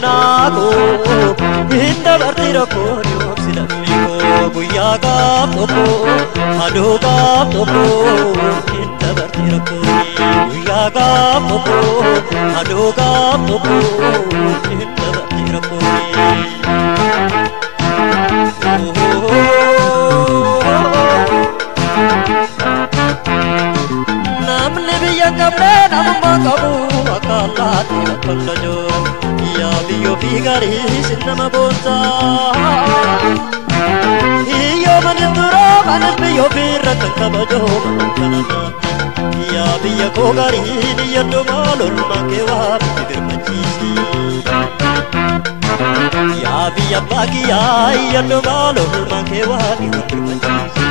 sabboonaago hinda bartiraako silamiko guyyaagaaf tokko adoogaaf tokko hinda bartiraako guyyaagaaf tokko adoogaaf tokko hinda bartiraako namni biyya qabdee namummaa qabu akka allaatti bakka joo yaa biyyoo fi gaarii sinnama boonsaa hiyyoo manin duroo manis biyyoo fi rakkan kabajoo kananaatti yaa biyya koo gaarii niyyaddo maalolmaa kee waan birmachiisi yaa biyya abbaa kiyyaa iyyaddo maalolmaa kee waan birmachiisi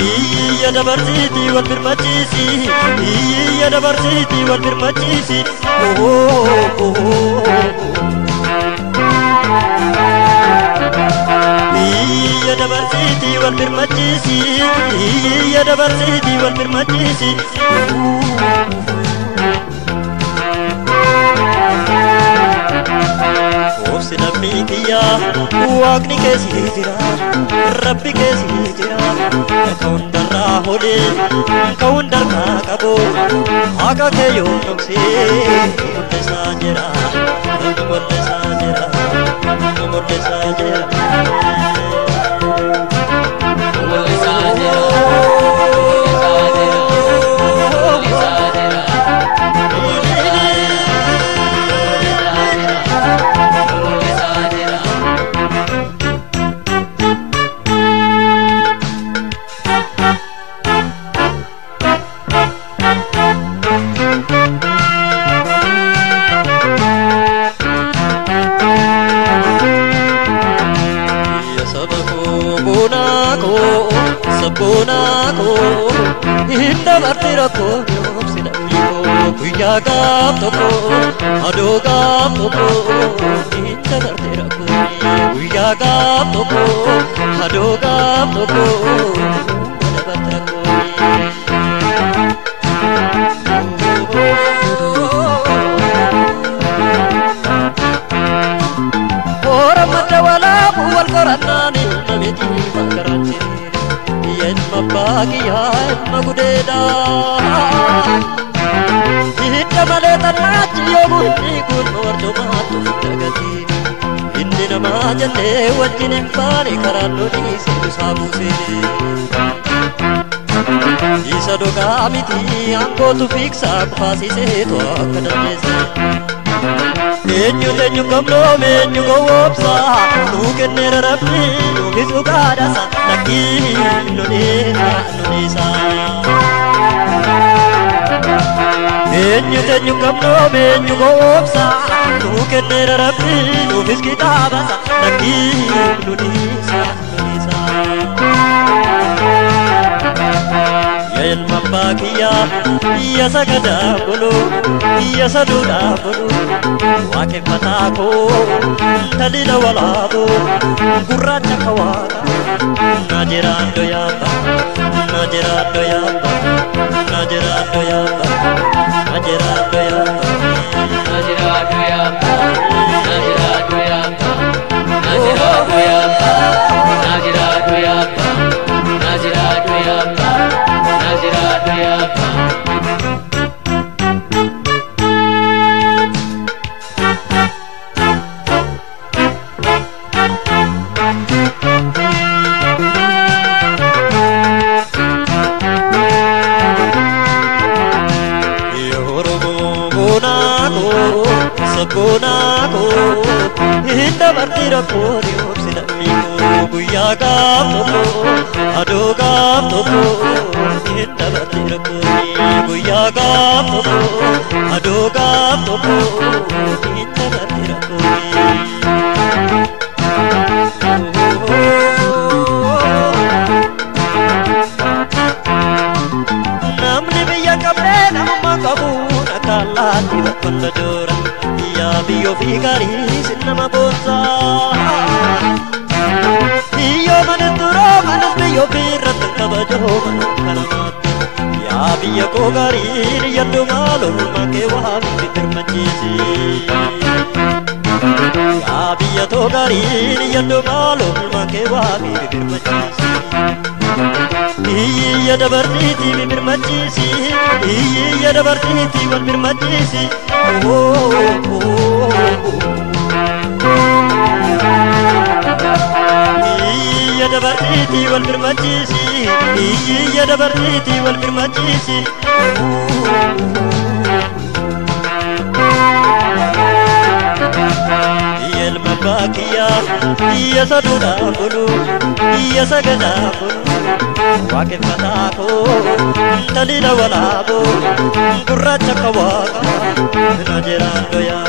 Iya dabartiti wal birmachisi Iya dabartiti wal birmachisi Oh oh oh Iya dabartiti wal birmachisi Iya dabartiti wal birmachisi Obsi namni kiyya waaqni keessa jira Rabbi keessa jira kaundarraa hodee kaundarraa qabu akka kee yoo dhoksee mul'isaa jira mul'isaa jira mul'isaa jira sabboonaago hinda bartiraako silamiko guyyaagaaf tokko adoogaaf tokko hinda bartiraako guyyaagaaf tokko adoogaaf tokko hinda bartiraako ora madda walaabu wal qorannaani namiti makarachi Bagiya magudeda Hidda maleta nachi yogundi kun ordo matu dagati Indi nama jande wajjin fari karallo ni sedu sabu sede Isa doga amiti ango tu fiksa kupasi seto akadamese Enyu kamlo menyu gowopsa Nukennera rabbi nukisu kadasa Lakini Indonesia Enyu kamlo menyu gowopsa Nukennera rabbi nukis kitabasa Lakini Indonesia Yael mabakiya iya sagada bolo iya saduda bolo wake patako talila walado gurracha kawaka najerando yamba najerando yamba najerando yamba najerando yamba najerando yamba najerando yamba najerando yamba najerando yamba najerando yamba najerando yamba sabboonaago hinda bartiraako silamiko guyyaagaaf tokko adoogaaf tokko hinda bartiraako guyyaagaaf tokko adoogaaf tokko hinda bartiraako namni biyya qabdee namummaa qabu akka allaatti bakka joora Biyo fi gaarii sinnama boonsaa Biyyoo manin duroo manis biyyoo fi rakkan kabajoo kanamaatti yaa biyya koo gaarii niyyaddo maalolmaa kee waan birmachiisi biyya toogaariin yaddoo maaloo ilmaakee waamii bibirmachiisi. Iyya dabartiiti bibirmachiisi. Iyya dabartiiti wal birmachiisi. Iyya dabartiiti wal birmachiisi. Iyya dabartiiti wal birmachiisi. Ilma bakiya iya saduda bulu iya sagada bulu wake fatako talida walabo gurracha kawaka najerando ya